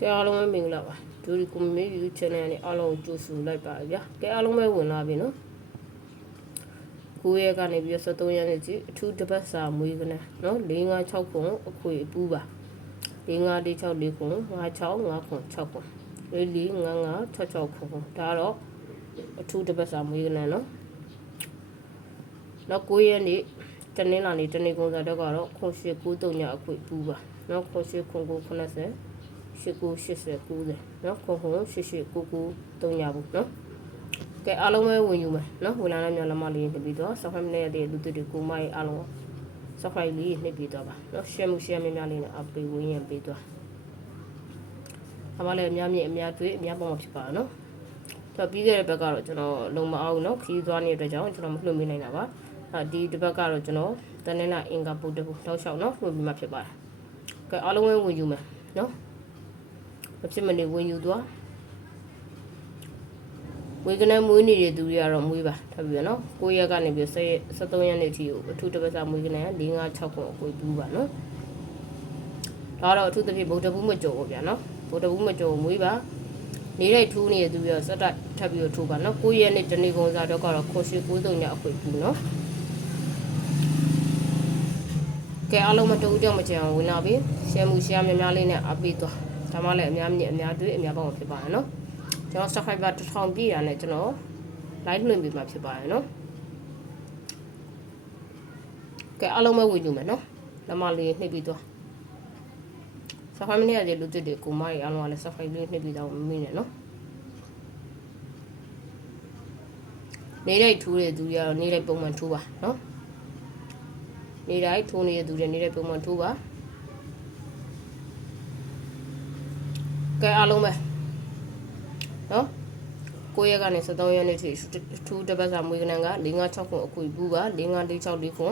ကဲအားလုံးပဲမင်္ဂလာပါဒူရီကွန်မြူနီတီ channel နဲ့အားလုံးကြိုဆိုလိုက်ပါဗျာကဲအားလုံးပဲဝင်လာပြီနော်9ရက်ကနေပြီး73ရက်နေ့ကြီးအထူးတပတ်စာမွေးကနနော်456ခုအခွေအပူးပါ5546ခု5659ခု6ခု445566ခုဒါတော့အထူးတပတ်စာမွေးကနနော်နောက်9ရက်နေ့တနင်္လာနေ့တနေ့ကုန်စာတော့ကတော့9893ညအခွေပူးပါနော်9890 8980နော်ခုံခုံ8899 3ရဘူးနော်ကဲအားလုံးပဲဝင်ယူမယ်နော်ဝင်လာတဲ့ညလမလေးနေပြီးတော့ subscribe နဲ့ရတဲ့လူတွေကိုမိုက်အားလုံး subscribe လေးနှိပ်ပြီးတော့ပါနော် share များများလေးနဲ့အပေးဝင်ရင်ပေးတော့အမလည်းအများမြင့်အများတွေ့အများပေါ်မှာဖြစ်ပါနော်တော့ပြီးခဲ့တဲ့ဘက်ကတော့ကျွန်တော်လုံမအောင်နော်ခီးသွားနေတဲ့အတွက်ကြောင့်ကျွန်တော်မလွှတ်မိနိုင်တာပါဒီတစ်ပတ်ကတော့ကျွန်တော်တနင်္လာအင်္ဂါပုတ်တကူတောက်လျှောက်နော်လွှတ်ပြီးမှဖြစ်ပါတယ်ကဲအားလုံးပဲဝင်ယူမယ်နော်မဖြစ်မနေဝင်ယူသွားဝေကနမွေးနေတဲ့သူတွေကတော့မွေးပါထပ်ပြီးနော်9ရက်ကနေပြီး73ရက်နေ့ထိကိုအထူးတပတ်စာမွေးကန456ခုအကိုပူးပါနော်ဒါတော့အထူးသဖြင့်ဗုဒ္ဓဘူးမကြော်ပေါ့ဗျာနော်ဗုဒ္ဓဘူးမကြော်မွေးပါနေလိုက်ထူးနေတဲ့သူတွေရောစက်တက်ထပ်ပြီးထိုးပါနော်9ရက်နေ့တနေ့ကုန်စားတော့ကတော့9893ညအကိုပူးနော်ကဲအားလုံးမတူကြောက်မကြအောင်ဝင်လာပြီရှယ်မှုရှားများများလေးနဲ့အပေးသွားဒါမှလည်းအများမြင့်အများတွေ့အများပေါင်းဖြစ်ပါတယ်နော်ကျွန်တော် subscriber 1000ပြည့်ရနဲ့ကျွန်တော် live လွှင့်ပေးမှာဖြစ်ပါတယ်နော်ကဲအားလုံးပဲဝင်ကြမယ်နော်လက်မလေးနှိပ်ပြီးသွား subscribe နဲ့ရတဲ့လူတွေကိုမိုက်အားလုံးကလည်း subscribe လေးနှိပ်ပြီးတော့မမေ့နဲ့နော်နေလိုက်ထူးတဲ့သူတွေကတော့နေလိုက်ပုံမှန်ထိုးပါနော်နေလိုက်ထိုးနေတဲ့သူတွေနေလိုက်ပုံမှန်ထိုးပါကဲအားလုံးပဲနော်9ရက်ကနေ73ရက်နေ့ထိထူးတပတ်စာမွေးကနန်းက456ခုအခွေပူးပါ5546ခု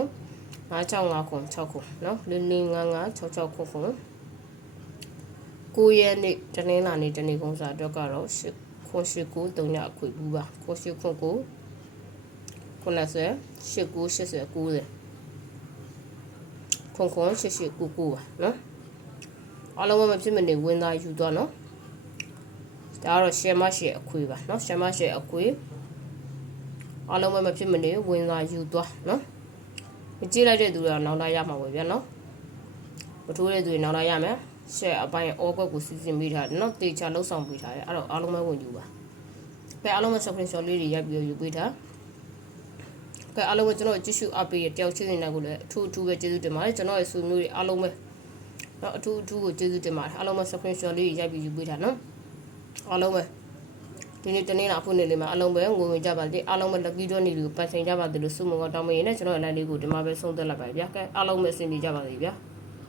5659ခု6ခုနော်445566ခု9ရက်နေ့တနင်္လာနေ့တနေ့ကုန်စာအတွက်ကတော့8993ညအခွေပူးပါ8999 90 8980 90ခုံခုံ8899ပါနော်အားလုံးပဲဖြစ်မနေဝင်သားယူသွားနော်ဒါကတော့ share မ share အခွေပါနော် share မ share အခွေအားလုံးပဲမဖြစ်မနေဝင်သားယူသွားနော်ကြည့်လိုက်တဲ့သူတွေကနောက်လာရမှာပဲဗျာနော်မထိုးတဲ့သူတွေနောက်လာရမယ် share အပိုင်း all ကွက်ကိုစီစဉ်ပေးထားတယ်နော်တေချာလှုပ်ဆောင်ပေးထားတယ်အဲ့တော့အားလုံးပဲဝင်ယူပါကဲအားလုံးပဲ screenshot လေးတွေရိုက်ပြီးယူပေးထားကဲအားလုံးပဲကျွန်တော်ကြည့်ရှုအပေးရတယောက်ချင်းနေတာကိုလည်းအထူးပဲကျေးဇူးတင်ပါတယ်ကျွန်တော်ရဲ့ဆွေမျိုးတွေအားလုံးပဲနော်အထူးကိုကျေးဇူးတင်ပါတယ်အားလုံးပဲ screenshot လေးရိုက်ပြီးယူပေးထားနော်အားလုံးပဲဒီနေ့တနေ့လာဖွင့်နေလေးမှာအားလုံးပဲငွေဝင်ကြပါစေအားလုံးပဲ lucky draw နေလို့ပတ်ဆိုင်ကြပါသေးလို့ဆုမွန်ကောင်းတောင်းမရင်နဲ့ကျွန်တော်အလိုက်လေးကိုဒီမှာပဲဆုံးသက်လိုက်ပါဗျာကဲအားလုံးပဲအဆင်ပြေကြပါစေဗျာ